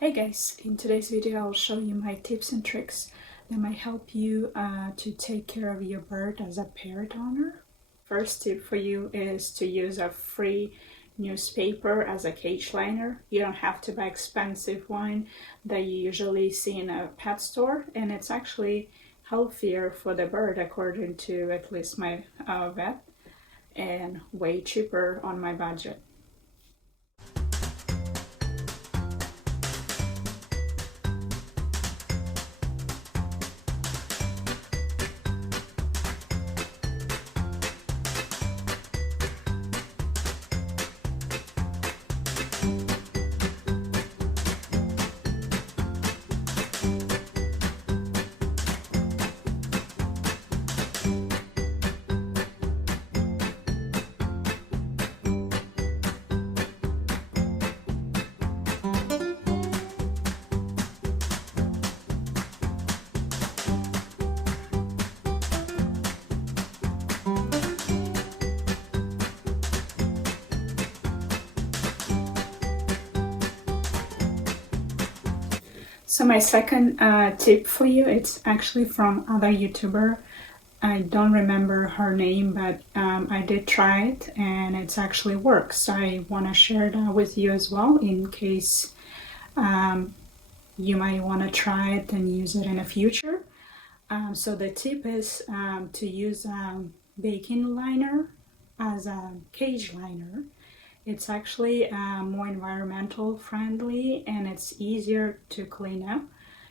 Hey guys, in today's video I'll show you my tips and tricks that might help you to take care of your bird as a parrot owner. First tip for you is to use a free newspaper as a cage liner. You don't have to buy expensive one that you usually see in a pet store, and it's actually healthier for the bird according to at least my vet, and way cheaper on my budget. So my second tip for you, it's actually from other YouTuber. I don't remember her name, but I did try it and it's actually works. So I want to share that with you as well in case you might want to try it and use it in the future. So the tip is to use baking liner as a cage liner. It's actually more environmental friendly and it's easier to clean up.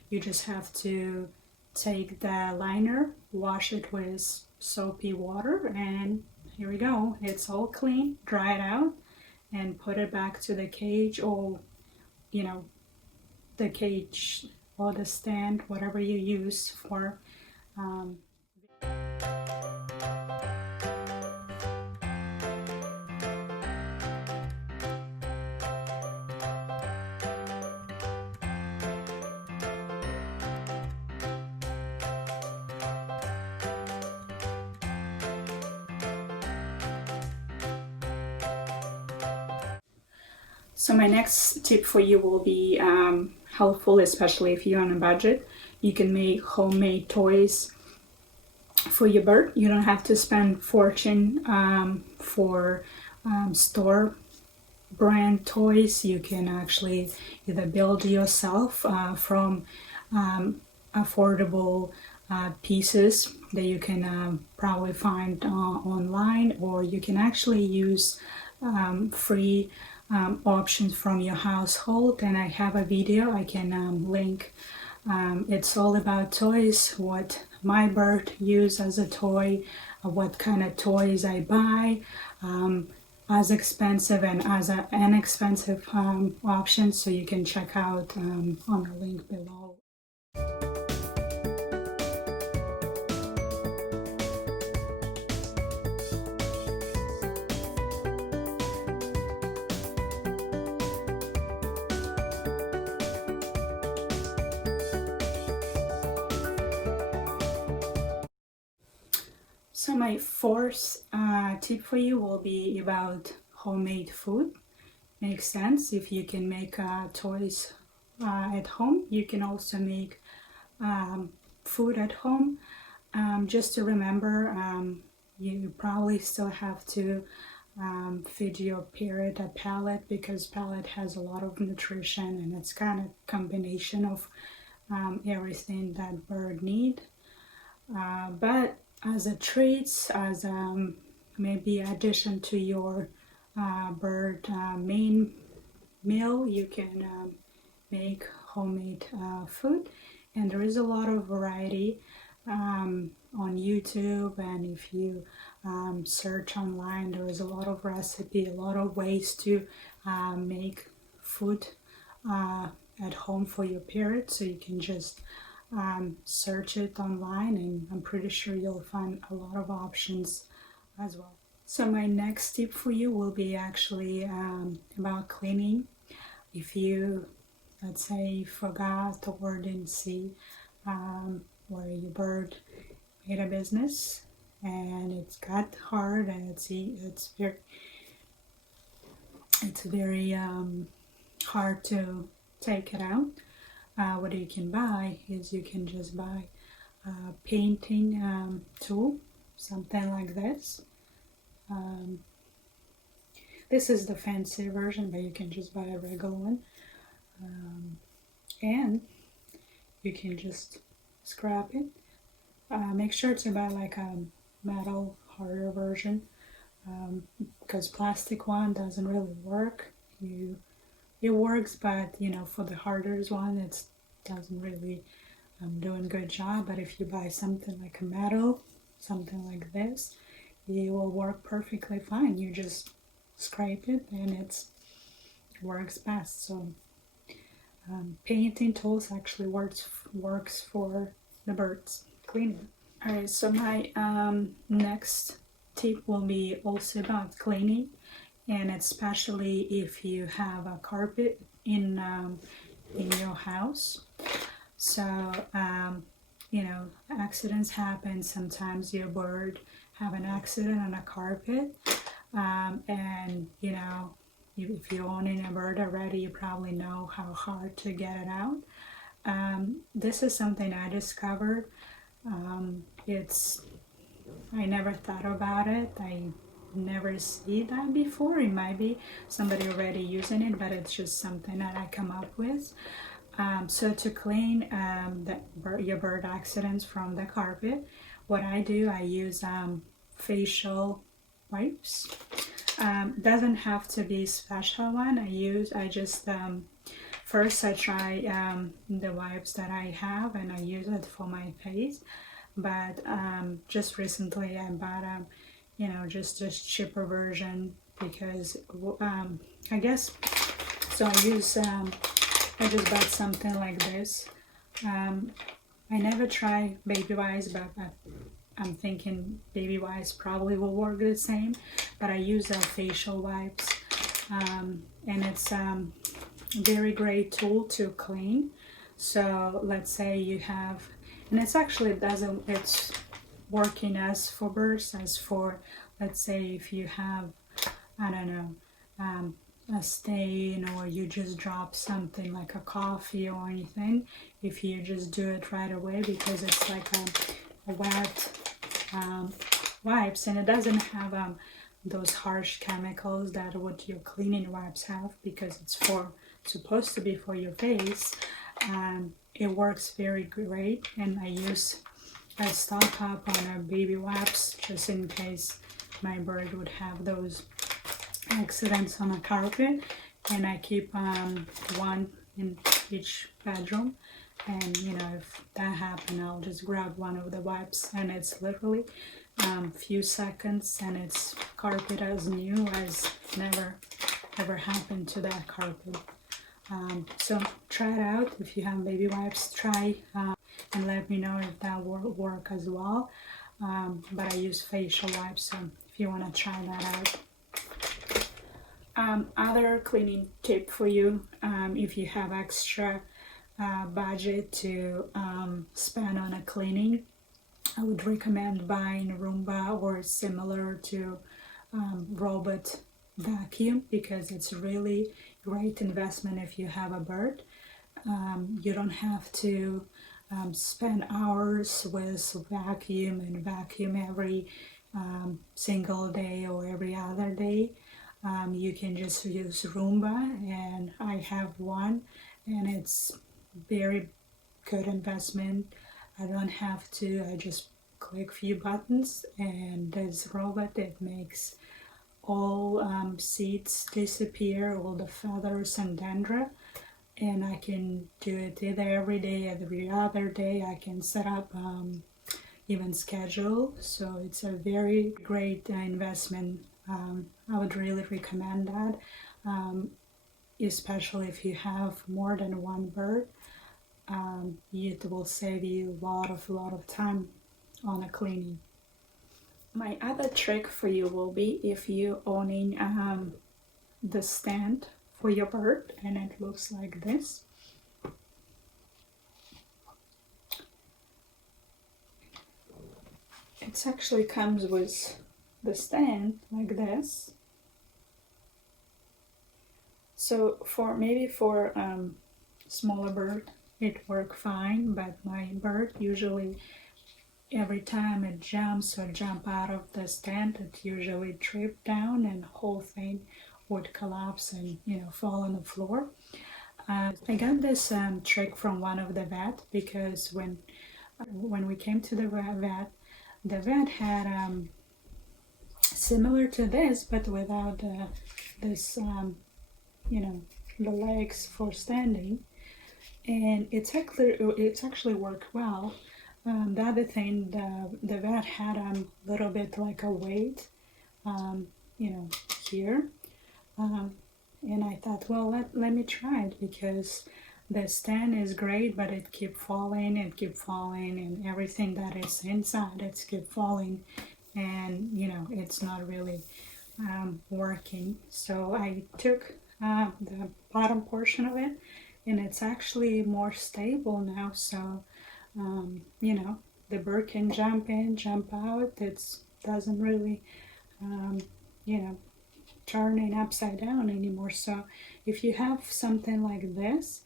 You just have to take the liner, wash it with soapy water, and here we go. It's all clean, dry it out, and put it back to the cage, or the cage or the stand, whatever you use for So my next tip for you will be helpful, especially if you're on a budget. You can make homemade toys for your bird. You don't have to spend fortune for store brand toys. You can actually either build yourself from affordable pieces that you can probably find online, or you can actually use free options from your household, and I have a video I can link. It's all about toys, what my bird use as a toy, what kind of toys I buy, as expensive and as inexpensive options, so you can check out on the link below. So my fourth tip for you will be about homemade food. Makes sense. If you can make toys at home, you can also make food at home. Just to remember, you probably still have to feed your parrot a pellet, because pellet has a lot of nutrition and it's kind of combination of everything that bird need. But as a treats, as maybe addition to your bird main meal, you can make homemade food, and there is a lot of variety on YouTube, and if you search online, there is a lot of recipe, a lot of ways to make food at home for your parrot. So you can just search it online, and I'm pretty sure you'll find a lot of options as well. So my next tip for you will be actually about cleaning. If you, let's say, forgot or didn't see where your bird made a business and it's got hard and it's very hard to take it out, what you can buy is you can just buy a painting tool, something like this. This is the fancy version, but you can just buy a regular one. And you can just scrap it. Make sure to buy like a metal, harder version, because plastic one doesn't really work. It works, but you know, for the harder one, it doesn't really doing a good job. But if you buy something like a metal, something like this, it will work perfectly fine. You just scrape it and it works best. So painting tools actually works for the birds cleaning. All right, so my next tip will be also about cleaning, and especially if you have a carpet in your house. So you know, accidents happen. Sometimes your bird have an accident on a carpet, and you know, if you're owning a bird already, you probably know how hard to get it out. This is something I discovered. I never thought about it. I never see that before. It might be somebody already using it, but it's just something that I come up with. So to clean your bird accidents from the carpet, what I do, I use facial wipes. Doesn't have to be special one. I just first I try the wipes that I have, and I use it for my face. But just recently I bought you know, just a cheaper version, because I guess so. I just bought something like this. I never try baby wipes, but I'm thinking baby wipes probably will work the same. But I use facial wipes, and it's a very great tool to clean. So let's say you have, and it's actually it's working as for birds, as for, let's say if you have, I don't know, a stain, or you just drop something like a coffee or anything, if you just do it right away, because it's like a wet wipes, and it doesn't have those harsh chemicals that what your cleaning wipes have, because it's supposed to be for your face. It works very great, and I stock up on baby wipes just in case my bird would have those accidents on a carpet, and I keep one in each bedroom. And you know, if that happens, I'll just grab one of the wipes, and it's literally few seconds, and it's carpet as new as never ever happened to that carpet. So try it out. If you have baby wipes, try and let me know if that will work as well. But I use facial wipes, so if you want to try that out. Other cleaning tip for you, if you have extra budget to spend on a cleaning, I would recommend buying Roomba or similar to robot vacuum, because it's really great investment if you have a bird. You don't have to spend hours with vacuum and vacuum every single day or every other day. You can just use Roomba, and I have one, and it's very good investment. I don't have to, I just click few buttons, and this robot, it makes all seeds disappear, all the feathers and dandruff, and I can do it either every day, every other day. I can set up even schedule, so it's a very great investment. I would really recommend that, especially if you have more than one bird. It will save you a lot of time on a cleaning. My other trick for you will be if you're owning the stand for your bird, and it looks like this. It actually comes with the stand like this. So for smaller bird, it worked fine, but my bird usually every time it jumps or jump out of the stand, it usually trip down and whole thing would collapse and fall on the floor. I got this trick from one of the vet because when we came to the vet had similar to this, but without this the legs for standing, and it's actually worked well. The other thing, the vet had a little bit like a weight, here, and I thought, well, let me try it because the stand is great, but it keep falling, and everything that is inside it's keep falling, and it's not really working. So I took the bottom portion of it, and it's actually more stable now. So the bird can jump in, jump out. It doesn't really turning upside down anymore. So if you have something like this,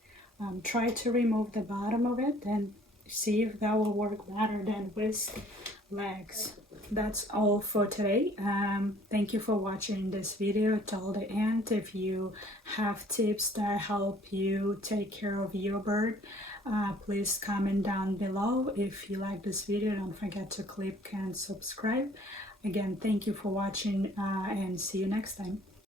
try to remove the bottom of it and see if that will work better than with legs. That's all for today. Thank you for watching this video till the end. If you have tips that help you take care of your bird, please comment down below. If you like this video, don't forget to click and subscribe. Again, thank you for watching, and see you next time.